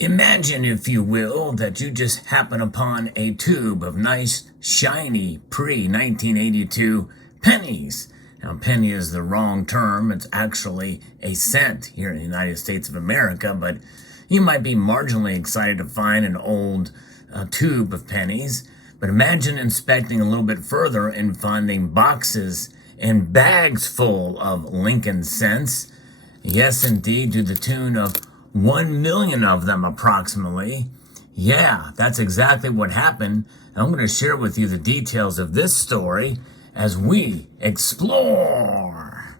Imagine, if you will, that you just happen upon a tube of nice, shiny, pre-1982 pennies. Now, penny is the wrong term. It's actually a cent here in the United States of America, but you might be marginally excited to find an old tube of pennies. But imagine inspecting a little bit further and finding boxes and bags full of Lincoln cents. Yes, indeed, to the tune of 1 million of them approximately. Yeah, that's exactly what happened. And I'm going to share with you the details of this story as we explore.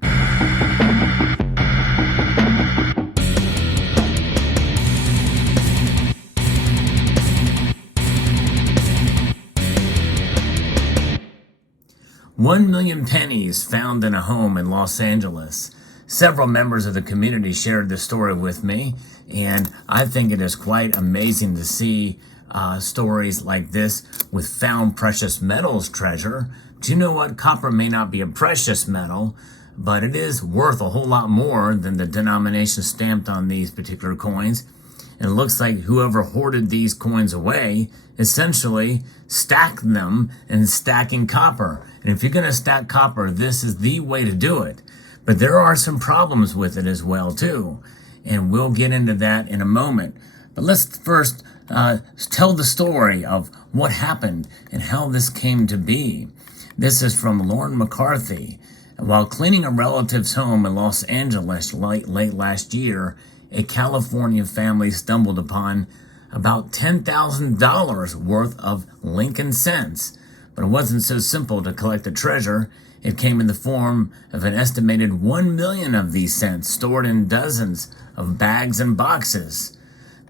"1 million pennies found in a home in Los Angeles." Several members of the community shared this story with me, and I think it is quite amazing to see stories like this with found precious metals treasure. But you know what? Copper may not be a precious metal, but it is worth a whole lot more than the denomination stamped on these particular coins. And it looks like whoever hoarded these coins away essentially stacked them and stacking copper. And if you're going to stack copper, this is the way to do it. But there are some problems with it as well, too. And we'll get into that in a moment. But let's first tell the story of what happened and how this came to be. This is from Lauren McCarthy. While cleaning a relative's home in Los Angeles late last year, a California family stumbled upon about $10,000 worth of Lincoln cents. But it wasn't so simple to collect the treasure. It came in the form of an estimated 1 million of these cents stored in dozens of bags and boxes.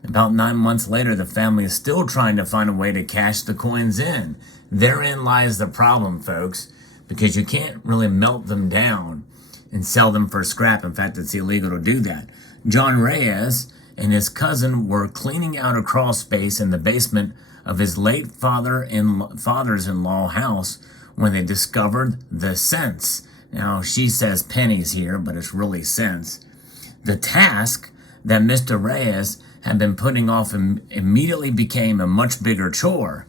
About 9 months later, the family is still trying to find a way to cash the coins in. Therein lies the problem, folks, because you can't really melt them down and sell them for scrap. In fact, it's illegal to do that. John Reyes and his cousin were cleaning out a crawl space in the basement of his late father's-in-law house when they discovered the cents. Now, she says pennies here, but it's really cents. The task that Mr. Reyes had been putting off immediately became a much bigger chore,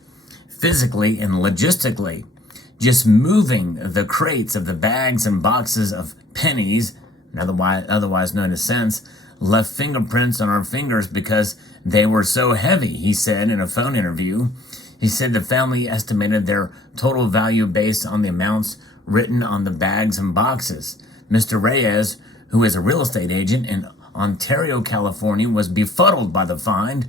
physically and logistically. Just moving the crates of the bags and boxes of pennies, otherwise known as cents, left fingerprints on our fingers because they were so heavy, he said in a phone interview. He said the family estimated their total value based on the amounts written on the bags and boxes. Mr. Reyes, who is a real estate agent in Ontario, California, was befuddled by the find.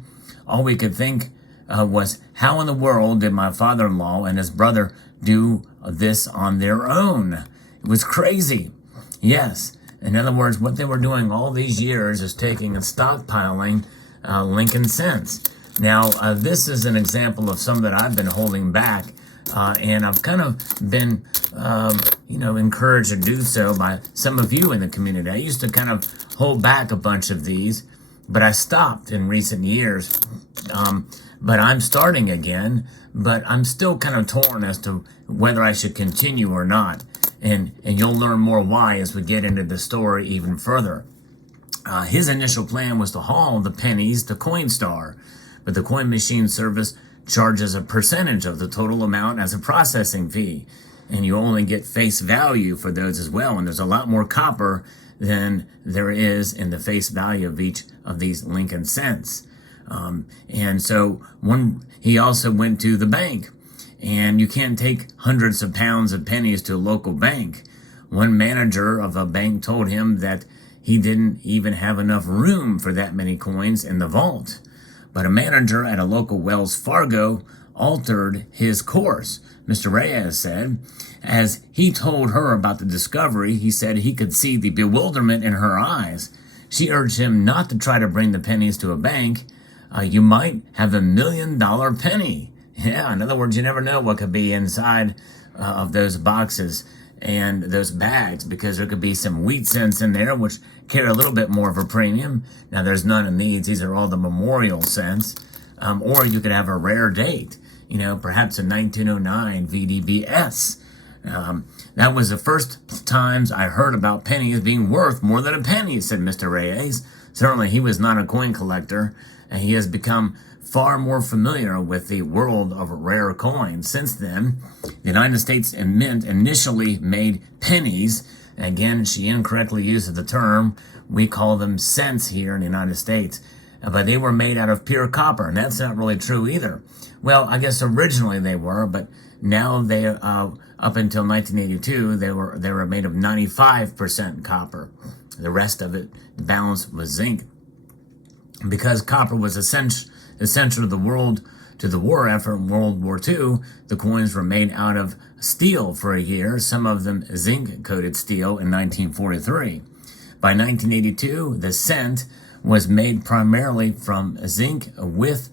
All we could think was, how in the world did my father-in-law and his brother do this on their own? It was crazy. Yes, in other words, what they were doing all these years is taking and stockpiling Lincoln cents. Now, this is an example of some that I've been holding back, and I've kind of been, encouraged to do so by some of you in the community. I used to kind of hold back a bunch of these, but I stopped in recent years. But I'm starting again, but I'm still kind of torn as to whether I should continue or not. And you'll learn more why as we get into the story even further. His initial plan was to haul the pennies to Coinstar, but the coin machine service charges a percentage of the total amount as a processing fee, and you only get face value for those as well, and there's a lot more copper than there is in the face value of each of these Lincoln cents. And so he also went to the bank, and you can't take hundreds of pounds of pennies to a local bank. One manager of a bank told him that he didn't even have enough room for that many coins in the vault. But a manager at a local Wells Fargo altered his course, Mr. Reyes said. As he told her about the discovery, he said he could see the bewilderment in her eyes. She urged him not to try to bring the pennies to a bank. You might have $1 million penny. Yeah, in other words, you never know what could be inside of those boxes and those bags, because there could be some wheat cents in there, which carry a little bit more of a premium. Now, there's none in these. These are all the memorial cents. Or you could have a rare date, perhaps a 1909 VDBS. That was the first times I heard about pennies being worth more than a penny, said Mr. Reyes. Certainly, he was not a coin collector, and he has become far more familiar with the world of rare coins. Since then, the United States Mint initially made pennies. Again, she incorrectly uses the term. We call them cents here in the United States. But they were made out of pure copper, and that's not really true either. Well, I guess originally they were, but now they, up until 1982, they were made of 95% copper. The rest of it, the balance, was zinc. Because copper was essential to the war effort in World War II, the coins were made out of steel for a year, some of them zinc-coated steel in 1943. By 1982, the cent was made primarily from zinc with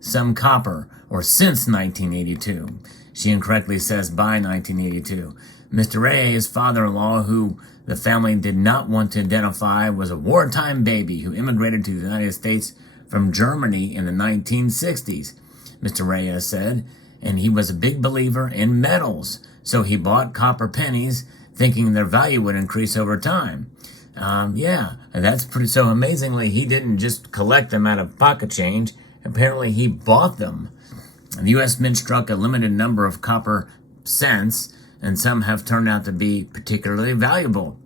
some copper, or since 1982. She incorrectly says by 1982. Mr. Ray's father-in-law, who the family did not want to identify, was a wartime baby who immigrated to the United States from Germany in the 1960s, Mr. Reyes said, and he was a big believer in metals, so he bought copper pennies thinking their value would increase over time. Yeah, that's pretty, so amazingly, he didn't just collect them out of pocket change. Apparently, he bought them. The U.S. Mint struck a limited number of copper cents, and some have turned out to be particularly valuable.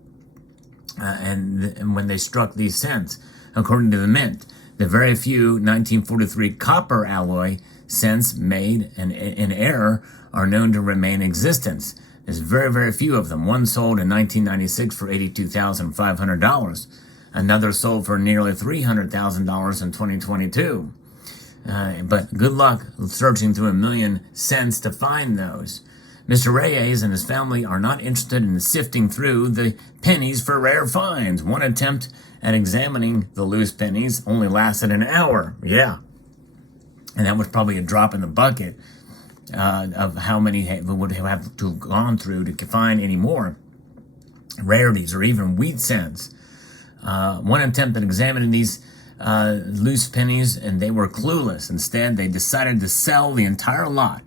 And when they struck these cents, according to the Mint, the very few 1943 copper alloy cents made in error are known to remain in existence. There's very, very few of them. One sold in 1996 for $82,500. Another sold for nearly $300,000 in 2022. But good luck searching through 1 million cents to find those. Mr. Reyes and his family are not interested in sifting through the pennies for rare finds. One attempt at examining the loose pennies only lasted an hour. Yeah. And that was probably a drop in the bucket of how many would have to have gone through to find any more rarities or even wheat cents. One attempt at examining these loose pennies, and they were clueless. Instead, they decided to sell the entire lot,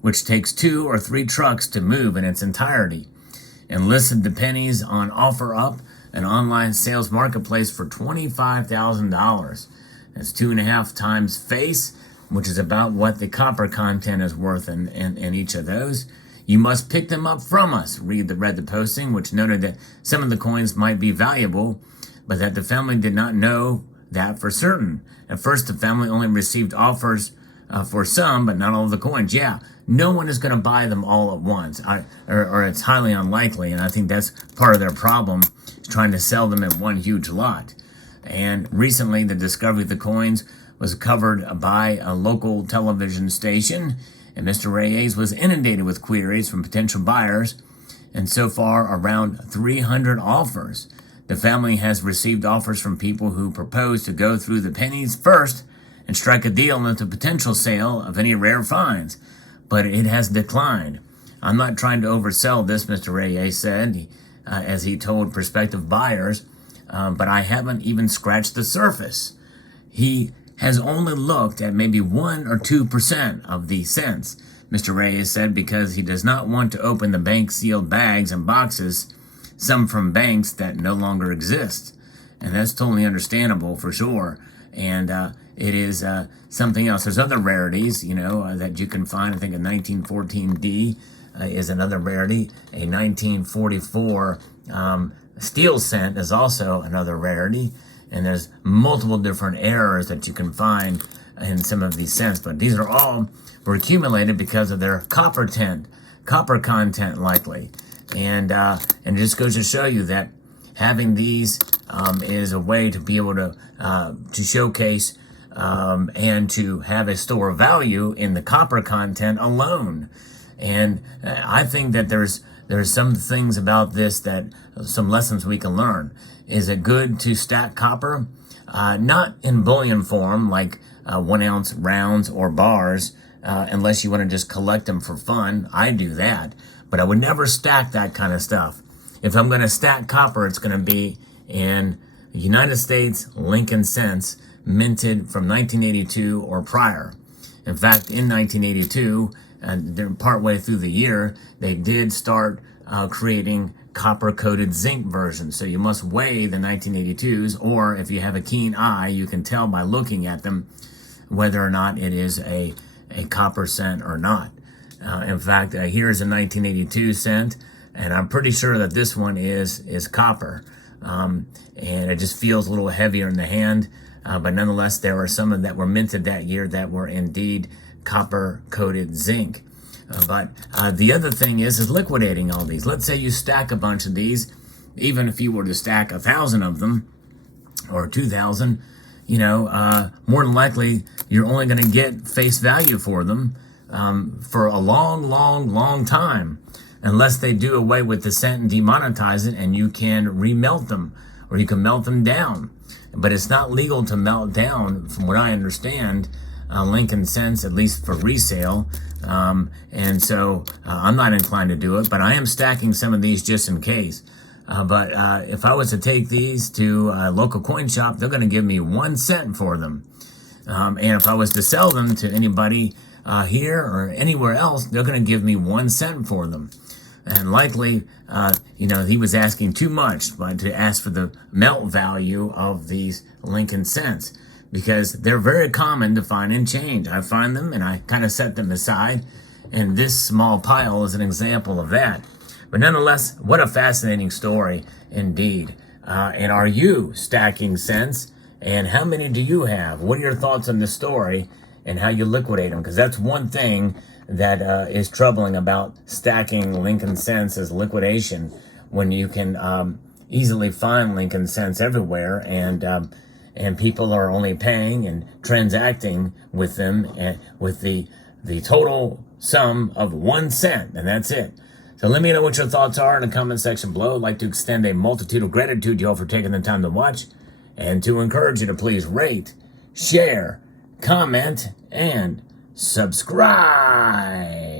which takes 2 or 3 trucks to move in its entirety, and listed the pennies on OfferUp, an online sales marketplace, for $25,000. That's 2.5 times face, which is about what the copper content is worth in each of those. You must pick them up from us, read the posting, which noted that some of the coins might be valuable, but that the family did not know that for certain. At first, the family only received offers for some, but not all of the coins. Yeah, no one is going to buy them all at once, or it's highly unlikely, and I think that's part of their problem, is trying to sell them in one huge lot. And recently, the discovery of the coins was covered by a local television station, and Mr. Reyes was inundated with queries from potential buyers, and so far around 300 offers. The family has received offers from people who propose to go through the pennies first and strike a deal on the potential sale of any rare finds, but it has declined. I'm not trying to oversell this, Mr. Reyes said, as he told prospective buyers, but I haven't even scratched the surface. He has only looked at maybe 1 or 2% of these cents, Mr. Reyes said, because he does not want to open the bank-sealed bags and boxes, some from banks that no longer exist. And that's totally understandable for sure. And it is something else. There's other rarities, that you can find. I think a 1914D is another rarity. A 1944 steel cent is also another rarity. And there's multiple different errors that you can find in some of these cents. But these are all were accumulated because of their copper content likely. And it just goes to show you that having these is a way to be able to showcase and to have a store of value in the copper content alone. And I think that there's some things about this that some lessons we can learn. Is it good to stack copper? Not in bullion form, like 1 ounce rounds or bars, unless you want to just collect them for fun. I do that, but I would never stack that kind of stuff. If I'm going to stack copper, it's going to be in United States Lincoln cents, minted from 1982 or prior. In fact, in 1982, partway through the year, they did start creating copper-coated zinc version. So you must weigh the 1982s, or if you have a keen eye, you can tell by looking at them whether or not it is a copper cent or not. In fact, here's a 1982 cent, and I'm pretty sure that this one is copper. And it just feels a little heavier in the hand, but nonetheless, there are some that were minted that year that were indeed copper-coated zinc. But the other thing is liquidating all these. Let's say you stack a bunch of these, even if you were to stack 1,000 of them, or 2,000, more than likely, you're only going to get face value for them for a long time, unless they do away with the cent and demonetize it, and you can remelt them, or you can melt them down. But it's not legal to melt down, from what I understand, Lincoln cents, at least for resale. And so I'm not inclined to do it, but I am stacking some of these just in case. But if I was to take these to a local coin shop, they're going to give me 1 cent for them. And if I was to sell them to anybody here or anywhere else, they're going to give me 1 cent for them. And likely, he was asking too much to ask for the melt value of these Lincoln cents, because they're very common to find in change. I find them and I kind of set them aside, and this small pile is an example of that. But nonetheless, what a fascinating story indeed. And are you stacking cents? And how many do you have? What are your thoughts on this story and how you liquidate them? Because that's one thing that is troubling about stacking Lincoln cents as liquidation, when you can easily find Lincoln cents everywhere, and people are only paying and transacting with them with the total sum of 1 cent, and that's it. So let me know what your thoughts are in the comment section below. I'd like to extend a multitude of gratitude to you all for taking the time to watch, and to encourage you to please rate, share, comment, and subscribe.